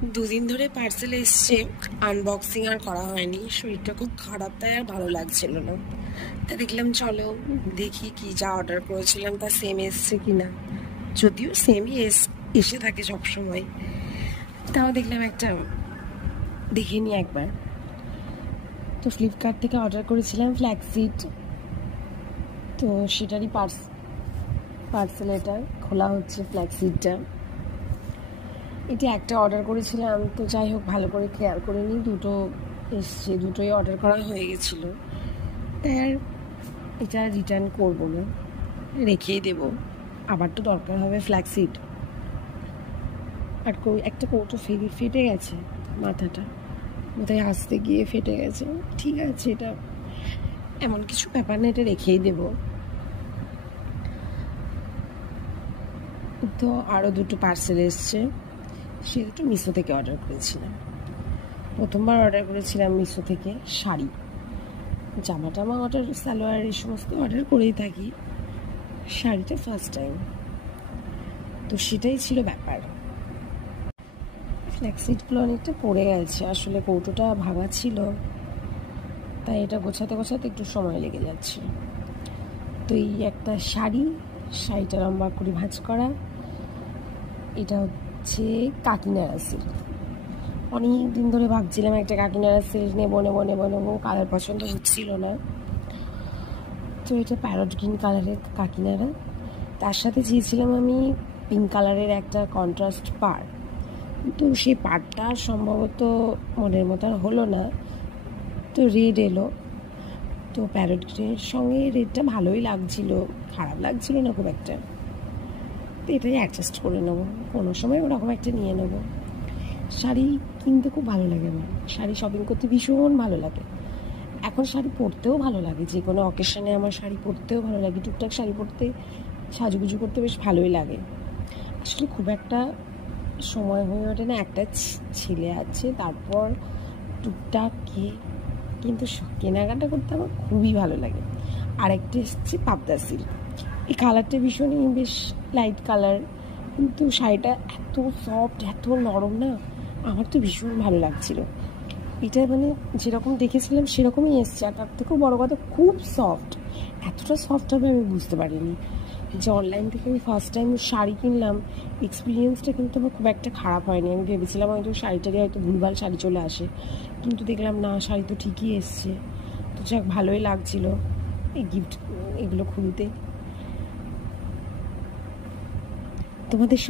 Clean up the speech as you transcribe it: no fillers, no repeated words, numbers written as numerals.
দুদিন ধরে পার্সেল এসছে, আনবক্সিং আর করা হয়নি। শরীরটা খুব খারাপ, তাই আর ভালো লাগছিল না। তা দেখলাম চলো দেখি কি যা অর্ডার করেছিলাম তা সেম এসছে কিনা। যদিও সেমই এসে থাকে সবসময়, তাও দেখলাম একটা দেখে নিই একবার। তো ফ্লিপকার্ট থেকে অর্ডার করেছিলাম ফ্ল্যাক্সিড, তো সেটারই পার্সেল এটা খোলা হচ্ছে। ফ্ল্যাক্সিডটা এটা একটা অর্ডার করেছিলাম, তো যাই হোক ভালো করে খেয়াল করে নিই, দুটো এসছে, দুটোই অর্ডার করা হয়ে গেছিলো। তাই আর এটা রিটার্ন করবো না, রেখেই দেবো। আবার তো দরকার হবে ফ্ল্যাক্সিড। আর একটা কৌটো ফেটে গেছে, মাথাটা কোথায় আসতে গিয়ে ফেটে গেছে। ঠিক আছে, এটা এমন কিছু ব্যাপার না, এটা রেখেই দেবো। তো আরও দুটো পার্সেল এসছে, সে দুটো মিশো থেকে অর্ডার করেছিলাম। প্রথমবার অর্ডার করেছিলাম মিশো থেকে শাড়ি, জামা টামা অর্ডার, সালোয়ার এই সমস্ত অর্ডার করেই থাকি। শাড়িটা ফার্স্ট টাইম, তো সেটাই ছিল ব্যাপার। ফ্ল্যাক্সিডগুলো অনেকটা পড়ে গেছে, আসলে কৌটোটা ভাঙা ছিল, তাই এটা গোছাতে গোছাতে একটু সময় লেগে যাচ্ছে। তো এই একটা শাড়িটা লম্বা করে ভাঁজ করা, এটা হচ্ছে কাকিনাড়া সিল্ক। অনেক দিন ধরে ভাবছিলাম একটা কাকিনাড়া সিল্ক নেবো, কালার পছন্দ হচ্ছিল না। তো এটা প্যারট গ্রিন কালারের কাকিনাড়া, তার সাথে চেয়েছিলাম আমি পিঙ্ক কালারের একটা কন্ট্রাস্ট পাড়, তো সেই পাড়টা সম্ভবত মনের মতো হলো না, তো রেড এলো। তো প্যারট গ্রিনের সঙ্গে রেডটা ভালোই লাগছিল, খারাপ লাগছিল না খুব একটা। তো এটাই অ্যাডজাস্ট করে নেবো, কোনো সময় ওরকম একটা নিয়ে নেবো। শাড়ি কিনতে খুব ভালো লাগে আমার, শাড়ি শপিং করতে ভীষণ ভালো লাগে। এখন শাড়ি পরতেও ভালো লাগে, যে কোনো অকেশনে আমার শাড়ি পরতেও ভালো লাগে। টুকটাক শাড়ি পরতে, সাজুগুজু করতে বেশ ভালোই লাগে। আসলে খুব একটা সময় হয়ে ওঠে না, একটা ছেলে আছে, তারপর টুকটাক কিন্তু কেনাকাটা করতে আমার খুবই ভালো লাগে। আরেকটা এসছে পাবদা সিল্ক, এই কালারটা ভীষণই বেশ লাইট কালার, কিন্তু শাড়িটা এত সফট, এত নরম না, আমার তো ভীষণ ভালো লাগছিলো। এটা মানে যেরকম দেখেছিলাম সেরকমই এসছে, আর তার থেকেও বড়ো কথা খুব সফট। এতটা সফট হবে আমি বুঝতে পারিনি। যে অনলাইন থেকে আমি ফার্স্ট টাইম শাড়ি কিনলাম, এক্সপিরিয়েন্সটা কিন্তু আমার খুব একটা খারাপ হয়নি। আমি ভেবেছিলাম হয়তো শাড়িটাকে হয়তো ভুলভাল শাড়ি চলে আসে, কিন্তু দেখলাম না, শাড়ি তো ঠিকই এসছে। তো যাক, ভালোই লাগছিলো এই গিফট এগুলো খুলতে। তোমাদের